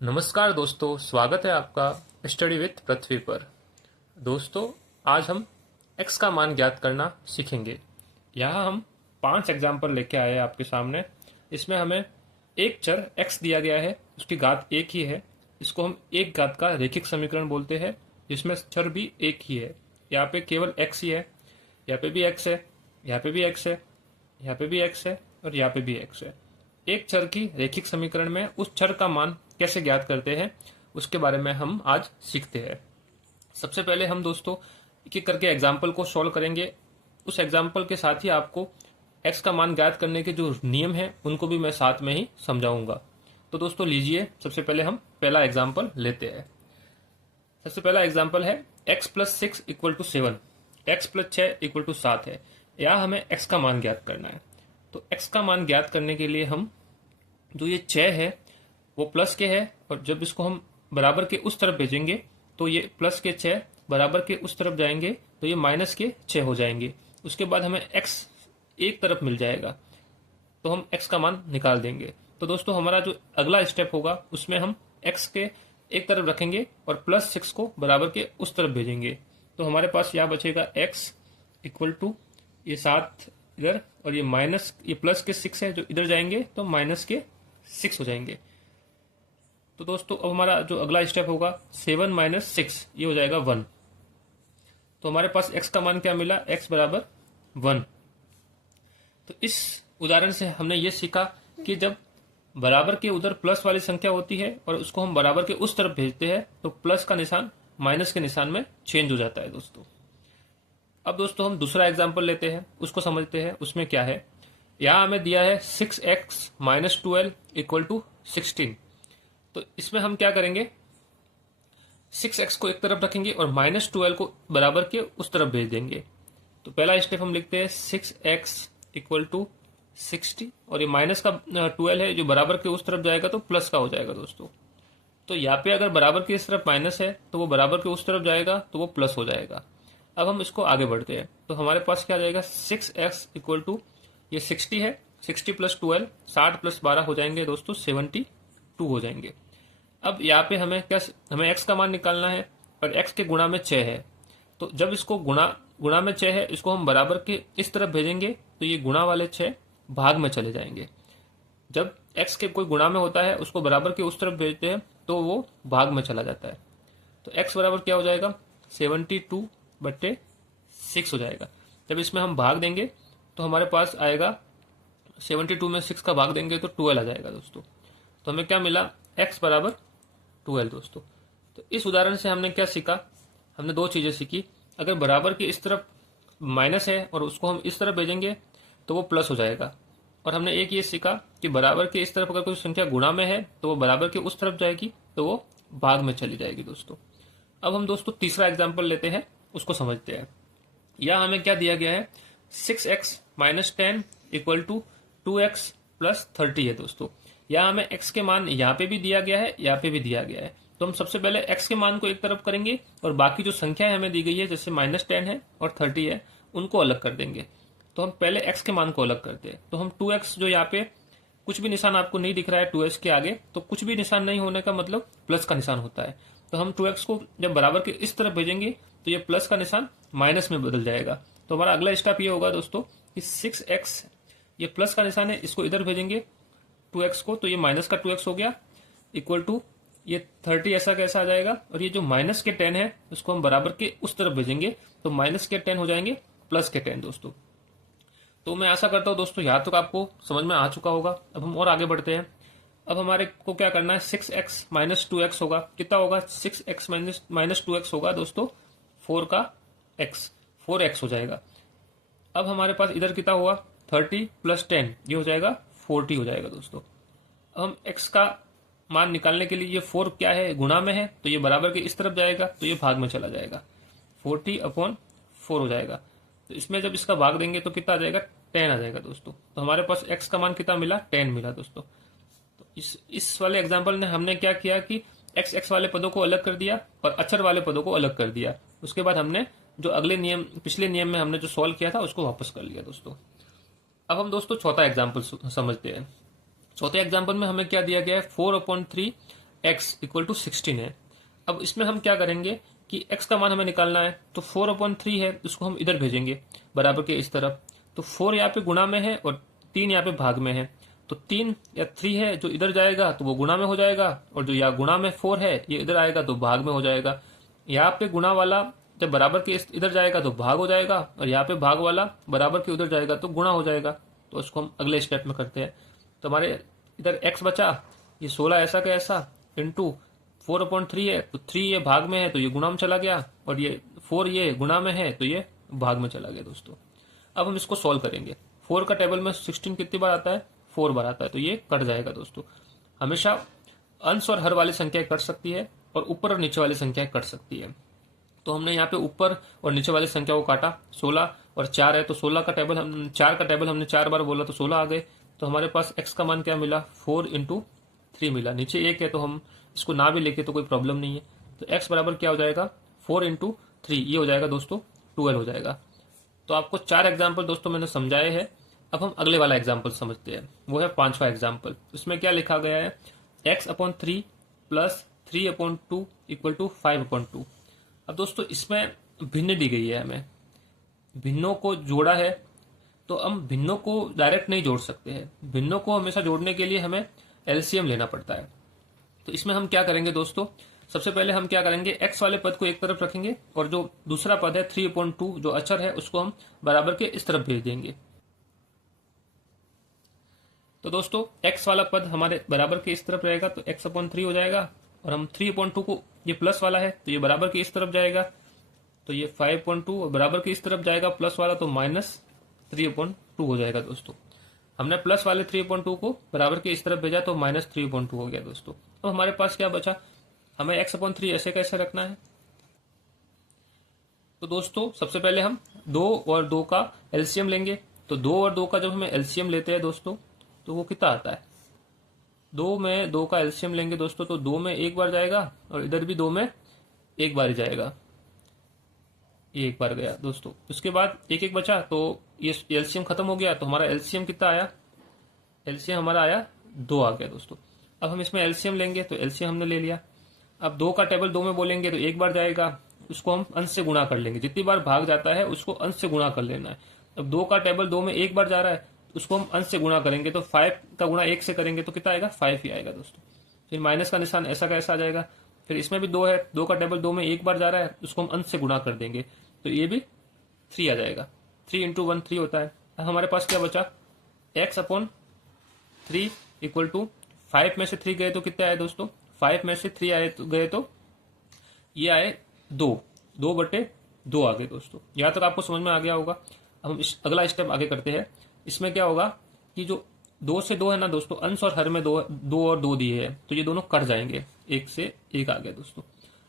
नमस्कार दोस्तों, स्वागत है आपका स्टडी विथ पृथ्वी पर। दोस्तों, आज हम x का मान ज्ञात करना सीखेंगे। यहाँ हम 5 एग्जाम्पल लेके आए हैं आपके सामने। इसमें हमें एक चर x दिया गया है, उसकी घात एक ही है। इसको हम एक घात का रैखिक समीकरण बोलते हैं, जिसमें चर भी एक ही है। यहाँ पे केवल x ही है, यहाँ पे भी x है, यहाँ पे भी x है, यहाँ पे भी x है और यहाँ पे भी x है। एक चर की रैखिक समीकरण में उस चर का मान कैसे ज्ञात करते हैं, उसके बारे में हम आज सीखते हैं। सबसे पहले हम दोस्तों एक एक करके एग्जाम्पल को सॉल्व करेंगे। उस एग्जाम्पल के साथ ही आपको x का मान ज्ञात करने के जो नियम हैं उनको भी मैं साथ में ही समझाऊंगा। तो दोस्तों लीजिए, सबसे पहले हम पहला एग्जाम्पल लेते हैं। सबसे पहला एग्जाम्पल है x + 6 = 7, x + 6 = 7 है। यहाँ हमें x का मान ज्ञात करना है। तो x का मान ज्ञात करने के लिए हम जो ये 6 है वो प्लस के है, और जब इसको हम बराबर के उस तरफ भेजेंगे तो ये प्लस के 6 बराबर के उस तरफ जाएंगे तो ये माइनस के 6 हो जाएंगे। उसके बाद हमें x एक तरफ मिल जाएगा, तो हम x का मान निकाल देंगे। तो दोस्तों हमारा जो अगला स्टेप होगा उसमें हम x के एक तरफ रखेंगे और +6 को बराबर के उस तरफ भेजेंगे। तो हमारे पास यहाँ बचेगा x = ये 7 इधर, और ये माइनस, ये प्लस के 6 है जो इधर जाएंगे तो माइनस के 6 हो जाएंगे। तो दोस्तों अब हमारा जो अगला स्टेप होगा 7 - 6, ये हो जाएगा 1। तो हमारे पास x का मान क्या मिला, x = 1। तो इस उदाहरण से हमने ये सीखा कि जब बराबर के उधर प्लस वाली संख्या होती है और उसको हम बराबर के उस तरफ भेजते हैं तो प्लस का निशान माइनस के निशान में चेंज हो जाता है दोस्तों। अब दोस्तों हम दूसरा एग्जाम्पल लेते हैं, उसको समझते हैं। उसमें क्या है, यहाँ हमें दिया है 6x - 12 = 16। तो इसमें हम क्या करेंगे, 6x को एक तरफ रखेंगे और -12 को बराबर के उस तरफ भेज देंगे। तो पहला स्टेप हम लिखते हैं 6x = 60, और ये माइनस का 12 है जो बराबर के उस तरफ जाएगा तो प्लस का हो जाएगा दोस्तों। तो यहाँ पे अगर बराबर की इस तरफ माइनस है तो वो बराबर के उस तरफ जाएगा तो वो प्लस हो जाएगा। अब हम इसको आगे बढ़ते हैं। तो हमारे पास क्या आ जाएगा, 6x = ये 60 है, 60 + 12, 60 + 12 हो जाएंगे दोस्तों 72 हो जाएंगे। अब यहाँ पे हमें x का मान निकालना है, और x के गुणा में 6 है। तो जब इसको गुणा में 6 है, इसको हम बराबर के इस तरफ भेजेंगे तो ये गुणा वाले 6 भाग में चले जाएंगे। जब x के कोई गुणा में होता है उसको बराबर के उस तरफ भेजते हैं तो वो भाग में चला जाता है। तो x बराबर क्या हो जाएगा, 72/6 हो जाएगा। जब इसमें हम भाग देंगे तो हमारे पास आएगा 72 में 6 का भाग देंगे तो 12 आ जाएगा दोस्तों। तो हमें क्या मिला, x = 12 दोस्तों। तो इस उदाहरण से हमने क्या सीखा, हमने दो चीजें सीखी। अगर बराबर की इस तरफ माइनस है और उसको हम इस तरफ भेजेंगे तो वो प्लस हो जाएगा। और हमने एक ये सीखा कि बराबर के इस तरफ अगर कोई संख्या गुणा में है तो वो बराबर के उस तरफ जाएगी तो वो भाग में चली जाएगी दोस्तों। अब हम दोस्तों तीसरा एग्जाम्पल लेते हैं, उसको समझते हैं। यह हमें क्या दिया गया है, 6x - 10 = 2x + 30 है दोस्तों। यहाँ हमें x के मान यहाँ पे भी दिया गया है, यहाँ पे भी दिया गया है। तो हम सबसे पहले x के मान को एक तरफ करेंगे और बाकी जो संख्या हमें दी गई है, जैसे -10 है और 30 है, उनको अलग कर देंगे। तो हम पहले x के मान को अलग करते हैं। तो हम 2x, जो यहाँ पे कुछ भी निशान आपको नहीं दिख रहा है 2x के आगे, तो कुछ भी निशान नहीं होने का मतलब प्लस का निशान होता है। तो हम 2x को जब बराबर के इस तरफ भेजेंगे तो ये प्लस का निशान माइनस में बदल जाएगा। तो हमारा अगला स्टेप ये होगा दोस्तों कि 6x, ये प्लस का निशान है, इसको इधर भेजेंगे 2x को, तो ये माइनस का 2x हो गया, = ये 30 ऐसा कैसा आ जाएगा, और ये जो माइनस के 10 है उसको हम बराबर के उस तरफ भेजेंगे तो माइनस के 10 हो जाएंगे प्लस के 10 दोस्तों। तो मैं आशा करता हूँ दोस्तों यहाँ तक आपको समझ में आ चुका होगा। अब हम और आगे बढ़ते हैं। अब हमारे को क्या करना है, 6x - 2x होगा, कितना होगा, 6x - 2x होगा दोस्तों 4 का x, 4x हो जाएगा। अब हमारे पास इधर कितना हुआ, 30 + 10, ये हो जाएगा 40 हो जाएगा दोस्तों। अब हम x का मान निकालने के लिए, ये 4 क्या है, गुणा में है, तो ये बराबर के इस तरफ जाएगा तो ये भाग में चला जाएगा, 40/4 हो जाएगा। तो इसमें जब इसका भाग देंगे तो कितना आ जाएगा, 10 आ जाएगा दोस्तों। तो हमारे पास x का मान कितना मिला, 10 मिला दोस्तों। तो इस वाले एग्जाम्पल ने हमने क्या किया कि x वाले पदों को अलग कर दिया और अक्षर वाले पदों को अलग कर दिया। उसके बाद हमने जो अगले नियम, पिछले नियम में हमने जो सॉल्व किया था उसको वापस कर लिया दोस्तों। अब हम दोस्तों चौथा एग्जाम्पल समझते हैं। चौथे एग्जाम्पल में हमें क्या दिया गया है, 4/3 x इक्वल टू 16 है। अब इसमें हम क्या करेंगे कि x का मान हमें निकालना है, तो 4/3 है, उसको हम इधर भेजेंगे बराबर के इस तरफ। तो 4 यहाँ पे गुणा में है और 3 यहाँ पे भाग में है, तो 3 या 3 है जो इधर जाएगा तो वो गुणा में हो जाएगा, और जो यहाँ गुणा में 4 है ये इधर आएगा तो भाग में हो जाएगा। यहाँ पे गुणा वाला जब बराबर के इधर जाएगा तो भाग हो जाएगा, और यहाँ पे भाग वाला बराबर के उधर जाएगा तो गुणा हो जाएगा। तो उसको हम अगले स्टेप में करते हैं। तो हमारे इधर x बचा, ये 16 ऐसा का ऐसा इंटू 4/3 है, तो 3 ये भाग में है तो ये गुणा में चला गया, और ये 4 ये गुणा में है तो ये भाग में चला गया दोस्तों। अब हम इसको सॉल्व करेंगे। 4 का टेबल में 16 कितनी बार आता है? 4 बार आता है, तो ये कट जाएगा दोस्तों। हमेशा अंश और हर वाली संख्या कट सकती है और ऊपर और नीचे वाली संख्या कट सकती है। तो हमने यहाँ पे ऊपर और नीचे वाली संख्या को काटा। 16 और 4 है तो 16 का टेबल, हम 4 का टेबल हमने 4 बार बोला तो 16 आ गए। तो हमारे पास x का मान क्या मिला? 4 × 3 मिला। नीचे 1 है तो हम इसको ना भी लेके तो कोई प्रॉब्लम नहीं है। तो x बराबर क्या हो जाएगा? 4 × 3, ये हो जाएगा दोस्तों 12 हो जाएगा। तो आपको 4 एग्जाम्पल दोस्तों मैंने समझाए हैं। अब हम अगले वाला एग्जाम्पल समझते हैं, वो है 5वां एग्जाम्पल। इसमें क्या लिखा गया है? x/3 + 3/2 = 5/2। अब दोस्तों इसमें भिन्न दी गई है, हमें भिन्नों को जोड़ा है, तो हम भिन्नों को डायरेक्ट नहीं जोड़ सकते हैं। भिन्नों को हमेशा जोड़ने के लिए हमें एलसीएम लेना पड़ता है। तो इसमें हम क्या करेंगे दोस्तों? सबसे पहले हम क्या करेंगे, x वाले पद को एक तरफ रखेंगे और जो दूसरा पद है 3/2 जो अचर है उसको हम बराबर के इस तरफ भेज देंगे। तो दोस्तों x वाला पद हमारे बराबर के इस तरफ रहेगा तो x/3 हो जाएगा, और हम 3/2 को, ये प्लस वाला है तो ये बराबर के इस तरफ जाएगा, तो ये 5/2 और बराबर के इस तरफ जाएगा प्लस वाला, तो -3/2 हो जाएगा दोस्तों। हमने प्लस वाले 3/2 को बराबर के इस तरफ भेजा तो -3/2 हो गया दोस्तों। अब हमारे पास क्या बचा? हमें x/3 ऐसे कैसे रखना है? तो दोस्तों सबसे पहले हम 2 और 2 का एलसीएम लेंगे। तो 2 और 2 का जब हमें एलसीएम लेते हैं दोस्तों तो वो कितना आता है? 2 में 2 का एलसीएम लेंगे दोस्तों तो 2 में एक बार जाएगा और इधर भी 2 में एक बार ही जाएगा, ये एक बार गया दोस्तों। उसके बाद एक एक बचा तो ये एलसीएम खत्म हो गया, तो हमारा एलसीएम कितना आया? एलसीएम हमारा आया 2 आ गया दोस्तों। अब हम इसमें एलसीएम लेंगे तो एलसीएम हमने ले लिया। अब 2 का टेबल 2 में बोलेंगे तो एक बार जाएगा, उसको हम अंश से गुणा कर लेंगे। जितनी बार भाग जाता है उसको अंश से गुणा कर लेना है। अब 2 का टेबल 2 में एक बार जा रहा है, उसको हम अंश से गुणा करेंगे, तो 5 का गुणा 1 से करेंगे तो कितना आएगा? 5 ही आएगा दोस्तों। फिर माइनस का निशान ऐसा का ऐसा आ जाएगा। फिर इसमें भी 2 है, 2 का टेबल 2 में एक बार जा रहा है, उसको हम अंश से गुणा कर देंगे तो ये भी 3 आ जाएगा। 3 × 1 3 होता है। अब हमारे पास क्या बचा? x/3 = 5 में से 3 गए तो कितने आए दोस्तों? 5 में से 3 आए तो गए तो ये आए 2/2 आ गए दोस्तों। यहाँ तक आपको समझ में आ गया होगा। अब हम अगला स्टेप आगे करते हैं। इसमें क्या होगा कि जो 2 से 2 है ना दोस्तों, अंश और हर में 2 और 2 दिए है तो ये दोनों कट जाएंगे, 1 से 1 आ गया दोस्तों।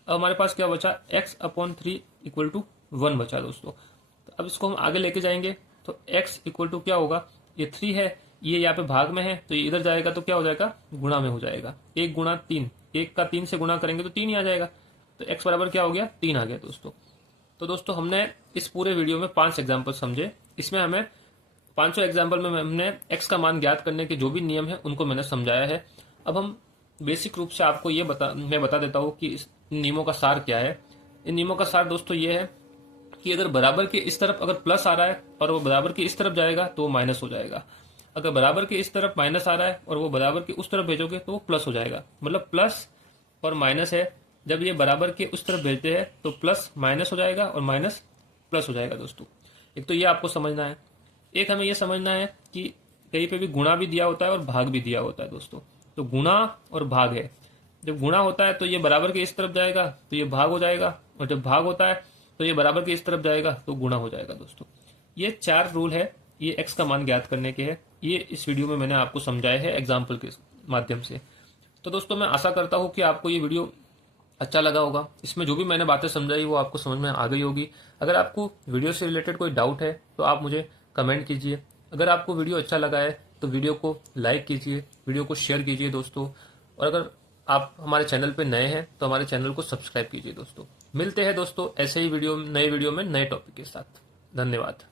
अब हमारे पास क्या बचा? x/3 = 1 बचा दोस्तों। तो अब इसको हम आगे लेके जाएंगे तो x = क्या होगा? ये 3 है, ये यहाँ पे भाग में है तो ये इधर जाएगा तो क्या हो जाएगा? गुणा में हो जाएगा। 1 × 3, 1 का 3 से गुणा करेंगे तो 3 ही आ जाएगा। तो x बराबर क्या हो गया? 3 आ गया दोस्तों। तो दोस्तों हमने इस पूरे वीडियो में 5 एग्जाम्पल समझे। इसमें हमें 500 एग्जाम्पल में हमने x का मान ज्ञात करने के जो भी नियम है उनको मैंने समझाया है। अब हम बेसिक रूप से आपको मैं बता देता हूँ कि इस नियमों का सार क्या है। इन नियमों का सार दोस्तों ये है कि अगर बराबर के इस तरफ अगर प्लस आ रहा है और वो बराबर के इस तरफ जाएगा तो वो माइनस हो जाएगा। अगर बराबर के इस तरफ माइनस आ रहा है और वो बराबर के उस तरफ भेजोगे तो वो प्लस हो जाएगा। मतलब प्लस और माइनस है, जब ये बराबर के उस तरफ भेजते हैं तो प्लस माइनस हो जाएगा और माइनस प्लस हो जाएगा दोस्तों। एक तो ये आपको समझना है। एक हमें ये समझना है कि कहीं पे भी गुणा भी दिया होता है और भाग भी दिया होता है दोस्तों। तो गुणा और भाग है, जब गुणा होता है तो ये बराबर के इस तरफ जाएगा तो ये भाग हो जाएगा, और जब भाग होता है तो ये बराबर के इस तरफ जाएगा तो गुणा हो जाएगा दोस्तों। ये 4 रूल है, ये x का मान ज्ञात करने के हैं। ये इस वीडियो में मैंने आपको समझाए हैं एग्जाम्पल के माध्यम से। तो दोस्तों मैं आशा करता हूँ कि आपको ये वीडियो अच्छा लगा होगा। इसमें जो भी मैंने बातें समझाई वो आपको समझ में आ गई होगी। अगर आपको वीडियो से रिलेटेड कोई डाउट है तो आप मुझे कमेंट कीजिए। अगर आपको वीडियो अच्छा लगा है तो वीडियो को लाइक कीजिए, वीडियो को शेयर कीजिए दोस्तों। और अगर आप हमारे चैनल पे नए हैं तो हमारे चैनल को सब्सक्राइब कीजिए दोस्तों। मिलते हैं दोस्तों ऐसे ही नए वीडियो में नए टॉपिक के साथ। धन्यवाद।